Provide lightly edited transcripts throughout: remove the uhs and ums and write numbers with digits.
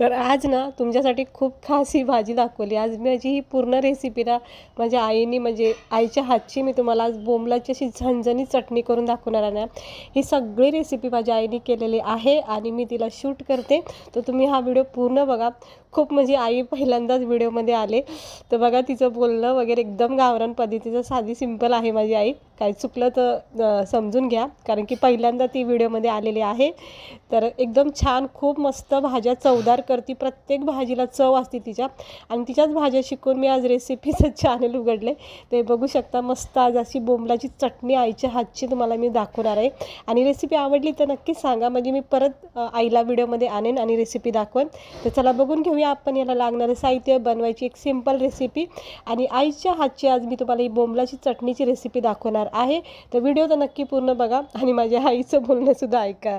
तर आज ना तुमच्यासाठी खूप खास ही भाजी दाखवली. आज माझी ही पूर्ण रेसिपी ना माझ्या आईने म्हणजे आईच्या हातची मी तुम्हाला आज बोंबलाची अशी झणझणीत चटणी करून दाखवणार आहे ना. ही सगळी रेसिपी माझ्या आईने केलेली आहे आणि मी तिला शूट करते. तर तुम्ही हा व्हिडिओ पूर्ण बघा. खूप म्हणजे आई पहिल्यांदाच व्हिडिओमध्ये आले. तर बघा तिचं बोलणं वगैरे एकदम गावरान पद्धतीचं साधी सिंपल आहे माझी आई. काही चुकलं तर समजून घ्या, कारण की पहिल्यांदा ती व्हिडिओमध्ये आलेली आहे. तर एकदम छान खूप मस्त भाज्या चवदार करते. प्रत्येक भाजीला चव असते तिच्या आणि तिच्याच भाज्या शिकून मी आज रेसिपीचं चॅनल उघडले. ते बघू शकता. मस्त आज अशी बोंबलाची चटणी आईच्या हातची तुम्हाला मी दाखवणार आहे. आणि रेसिपी आवडली तर नक्कीच सांगा, म्हणजे मी परत आईला व्हिडिओमध्ये आणेन आणि रेसिपी दाखवेन. तर चला बघून घेऊया आपण याला लागणारं साहित्य. बनवायची एक सिंपल रेसिपी आणि आईच्या हातची आज मी तुम्हाला ही बोंबलाची चटणीची रेसिपी दाखवणार आहे. तर व्हिडिओ तर नक्की पूर्ण बघा आणि माझ्या आईचं बोलणंसुद्धा ऐका.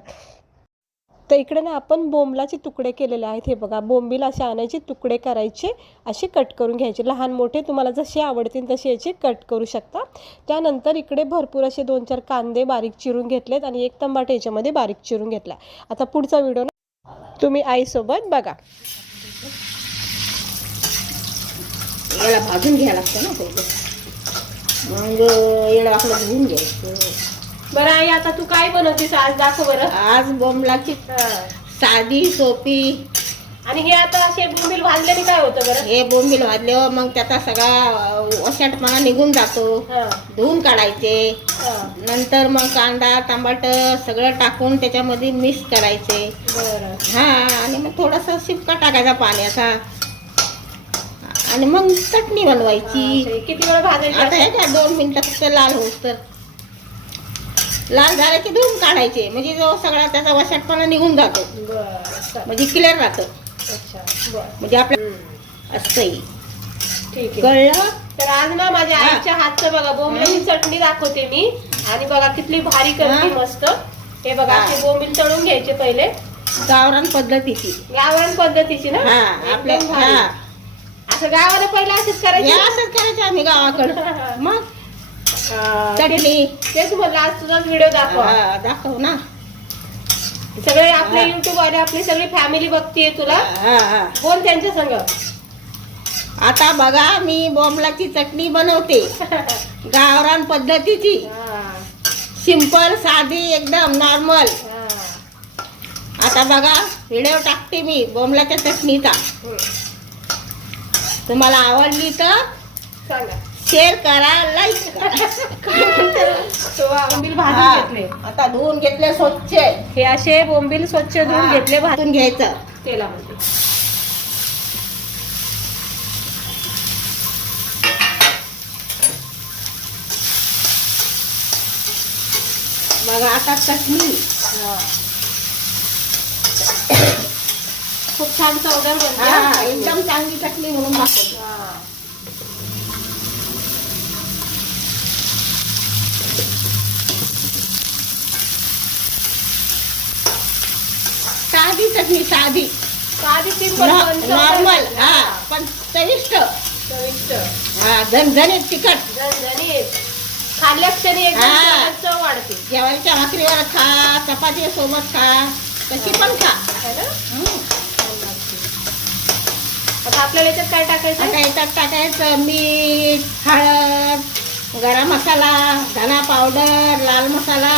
तर इकडे ना आपण बोंबलाचे तुकडे केलेले आहेत. हे बघा, बोंबील असे आणायचे, तुकडे करायचे, असे कट करून घ्यायचे. लहान मोठे तुम्हाला जसे आवडतील तसे याचे कट करू शकता. त्यानंतर इकडे भरपूर असे 2-4 कांदे बारीक चिरून घेतलेत आणि एक टमाटर याच्यामध्ये बारीक चिरून घेतला. आता पुढचा व्हिडिओ ना तुम्ही आईसोबत बघा. याला भाजून घ्यायला लागतं ना पहिले, मग याला आपलं धुवून घ्यायचं. बरं आई, आता तू काय बनवतेस आज दाखव बरं. आज बोंबलाची साधी सोपी. आणि हे आता असे बोंबील भाजल्याने काय होतं बरं? हे बोंबील भाजल्यावर मग त्याचा सगळा वशाटपणा निघून जातो. धुवून काढायचे. नंतर मग कांदा टमाटर सगळं टाकून त्याच्यामध्ये मिक्स करायचे. हा, आणि मग थोडासा शिपका टाकायचा पाण्याचा आणि मग चटणी बनवायची. किती वेळ भाजायची? आता हे काय 2 मिनिटं फक्त लाल होत. तर लाल झाले की धुवून काढायचे, म्हणजे जो सगळा त्याचा वशाटपणा निघून जातो. म्हणजे क्लिअर राहतं. म्हणजे आपल्या असतंही. ठीक आहे, कळलं? तर आज ना माझ्या आईच्या हातचं बघा बोंबलाची चटणी दाखवते मी. आणि बघा किती भारी करते मस्त. हे बघा, असे बोंबील तळून घ्यायचे पहिले गावरान पद्धतीची. गावरान पद्धतीची ना आपल्या असं गावाला पहिले असंच करायचं. असंच करायचं आम्ही गावाकडं. मग चटणी तेच म्हणलं आज तुझाच व्हिडिओ दाखव ना. सगळे आपले युट्यूब वाले आपली सगळी फॅमिली बघतीये तुला. बोल त्यांच्या संग. आता बघा, मी बोंबलाची चटणी बनवते गावरान पद्धतीची, सिंपल साधी एकदम नॉर्मल. आता बघा, व्हिडिओ टाकते मी बोंबलाच्या चटणीचा. तुम्हाला आवडली तर सांगा, शेअर करा, लाईक करा. बोंबील भाजून घेतले. आता धुवून घेतले स्वच्छ. हे असे बोंबील स्वच्छ धुवून घेतले, भाजून घ्यायचं तेलामध्ये. बघा आता चटणी खूप छान चवदार बनते. एकदम चांगली चटणी म्हणून दाखवतो. साधी चटणी, साधी नॉर्मल. पण चविष्ट. झणझणीत तिखट. खाल्ल्या क्षणी एकदम चव वाढते. जेवायच्या भाकरीवर खा, चपाती सोबत खा, कशी पण खा. आता आपल्याला याच्यात काय टाकायचं? आता याच्यात टाकायचं मीठ, हळद, गरम मसाला, धना पावडर, लाल मसाला,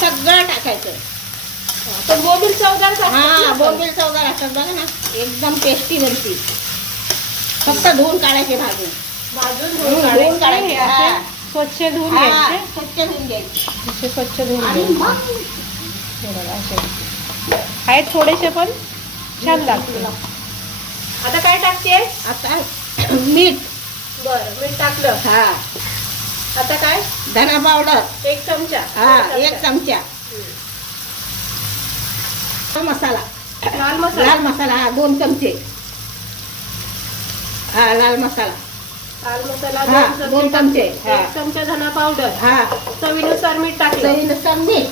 सगळं टाकायचं. तर बोंबील चवदार. बोंबील चवदार असतात बघा ना, एकदम टेस्टी बनते. फक्त धुवून काढायचे, भाजून धुवून काढायचे. स्वच्छ धुवून घ्यायचे. स्वच्छ धुवून घ्यायचे. असे स्वच्छ धुवून घ्यायचे. आहेत थोडेसे पण छान लागते. आता काय टाकते? आता मीठ. बरं, मीठ टाकलं. आता काय? धना पावडर 1 चमचा. 1 चमचा. मसाला, लाल मसाला. लाल मसाला 2 चमचे. लाल मसाला 2 चमचे. 1 चमचा धना पावडर. चवीनुसार मीठ टाकलं. चवीनुसार मीठ.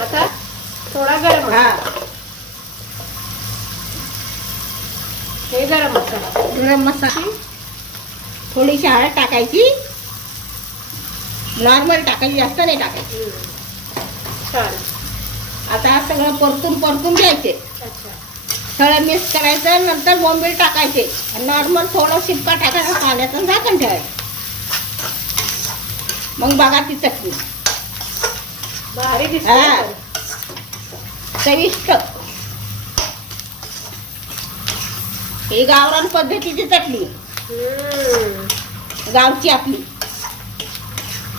आता थोडा गरम हे गरम मसाला. थोडीशी हळद टाकायची. नॉर्मल टाकायची, जास्त नाही टाकायची. छान. आता सगळं परतून घ्यायचे. सगळं मिक्स करायचं. नंतर बोंबील टाकायचे. नॉर्मल थोडं शिपका टाकायचं पाण्याचं, झाकण ठेवायचं. मग बघा ती चटणी भारी दिसते हा. पण. चविष्ट. ही गावरान पद्धतीची चटणी, हम्म. गावची आपली.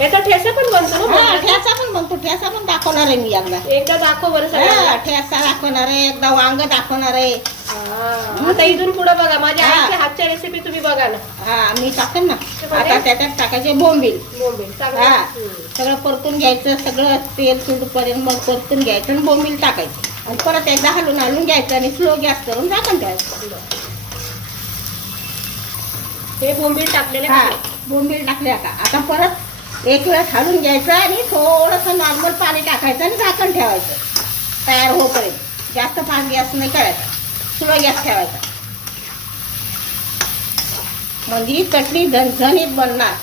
याचा ठेचा पण बनतो ना हा, बोंबलाचा? ठेचा पण बनतो. ठेचा पण दाखवणार आहे मी एकदा. एकदा दाखव बरं हा, सगळ्यांना. ठेचा दाखवणार आहे, एकदा वांग दाखवणार आहे. हा. आता इथून पुढे बघा माझ्या हा. आईच्या हातच्या रेसिपी तुम्ही बघा ना. हा, मी टाकेन ना. मध्ये? आता त्याच्यात टाकायचे बोंबील. बोंबील चांगलं. हा. हम्म. सगळं परतून घ्यायचं. सगळं तेल सुटपर्यंत मग परतून घ्यायचं आणि बोंबील टाकायचं आणि परत एकदा हलून घ्यायचं आणि स्लो गॅस करून झाकण ठेवायचं. हे बोंबील टाकलेले हा, आहे. बोंबील टाकले का आता परत एक वेळेस हलून घ्यायचं आणि थोडंसं नॉर्मल पाणी टाकायचं आणि झाकण ठेवायचं तयार होईपर्यंत. जास्त फास्ट गॅस नाही करायचा, स्लो गॅस ठेवायचा. म्हणजे ही चटणी झणझणीत बनणार.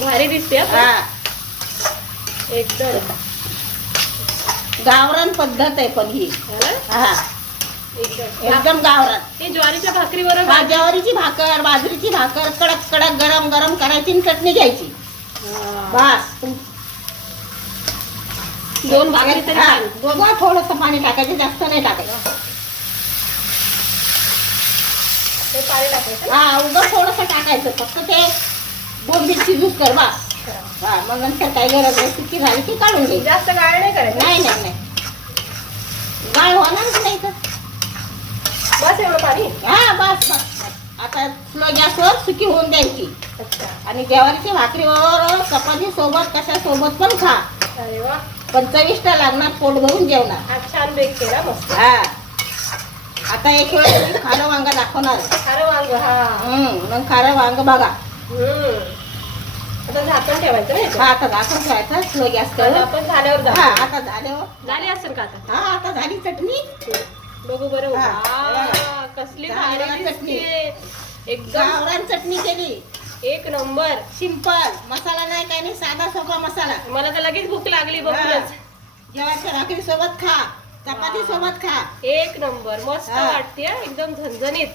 भारी दिसते हा पण. हा, एकदम. गावरान पद्धत आहे पण ही. हा ना? हा, एकदम. एकदम गावरान. हे ज्वारीच्या भाकरीवर हा, ज्वारीची भाकर, बाजरीची भाकर कडक कडक गरम गरम करायची आणि चटणी घ्यायची. बस. दोन भाकरी तरी हा, चालेल. दोन थोडंसं पाणी टाकायचं, जास्त नाही टाकायचं. हे पाणी टाकायचं. हा, उगाच थोडंसं टाकायचं, फक्त ते बोंबील शिजूस कर बा. हा, मग नंतर काही गरज नाही. सुकी झाली की काढून घ्यायची. जास्त गाळ नाही करायचं. नाही नाही नाही, गाळ होणार नाही तर. बस एवढं पाणी. हा, बस बस. आता स्लो गॅसवर सुकी होऊन द्यायची. अच्छा. आणि ज्वारीची भाकरीवर चपाती सोबत कशा सोबत पण खा. अरे वा. पण चविष्ट लागणार, पोट भरून जेवणार. आज छान बेक केला मस्त. हा, आता एक वेळ मी खारं वांग दाखवणार. खारं वांग. हा. मग खारं वांग बघा. हम्म. आता झाकण ठेवायचं नाही हा, आता दाखवून ठेवायचं स्लो गॅस आता करून. आपण झाल्यावर हा, दाखवू. आता झाल्यावर. झाली असेल का आता? हा, आता झाली चटणी. बघू बरं. हा. वा, कसली झाली भारी बघा चटणी. दिसते. एकदम गावरान चटणी केली. एक नंबर. सिंपल मसाला नाही, काही नाही, साधा सोपा मसाला. मला तर लगेच भूक लागली बघूनच. जेवायच्या भाकरी सोबत खा, चपाती सोबत खा. एक नंबर. मस्त हा. वाटते हा, एकदम झणझणीत.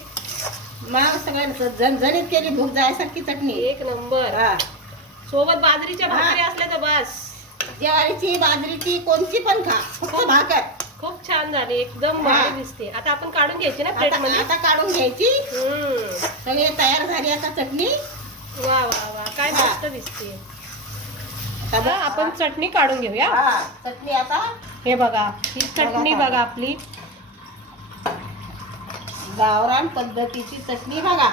मग सगळ्यांचं झणझणीत केली, भूक जायसारखी चटणी. एक नंबर. हा, सोबत बाजरीच्या हा. भाकरी असल्या तर बस. ज्वारीची, बाजरीची, कोणची पण खा, फक्त भाकर. खूप छान झाली. एकदम हा. भारी दिसते. आता आपण काढून घ्यायची ना प्लेट आता मध्ये. आता काढून घ्यायची. हम्म. सगळी तयार झाली आता चटणी. वा वा वा, काय हा. मस्त दिसते. आता आता आपण चटणी काढून घेऊया. हा, चटणी आता हे बघा, ही चटणी बघा. बघा आपली. गावरान पद्धतीची चटणी बघा.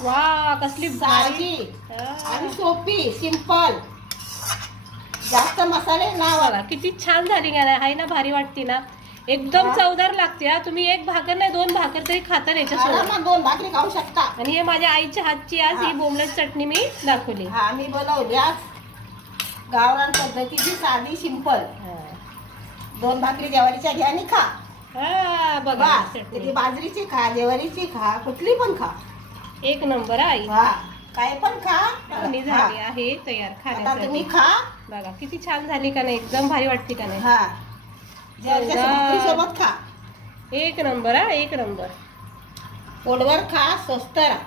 वा, कसली भारी. साधी आणि हा. सोपी, सिंपल, जास्त मसाले ना बघा किती छान झाली का नाही? आहे ना, भारी वाटते ना, एकदम हा. चवदार लागते हा. तुम्ही एक भाकर नाही, दोन भाकर तरी खाता याच्यासोबत. आरामात 2 भाकरी खाऊ शकता. आणि हे माझ्या आईच्या हातची आज हा. ही बोंबलाची चटणी मी दाखवली. हा, मी बनवली आज गावरान पद्धतीची साधी सिंपल. 2 भाकरी ज्वारीच्या घ्या आणि खा. हा, बघा बस. चटणी. ती बाजरीची खा, ज्वारीची खा, कुठली पण खा. एक नंबर आहे आई. हा, काय पण खा. चटणी हा. झाली आहे तयार आता तुम्ही खाण्यासाठी. खा. बघा किती छान झाली का नाही? एकदम भारी वाटते का नाही? हा, ज्वारीच्या भाकरी सोबत खा. एक नंबर हा, एक नंबर. पोटभर खा, स्वस्त राहा.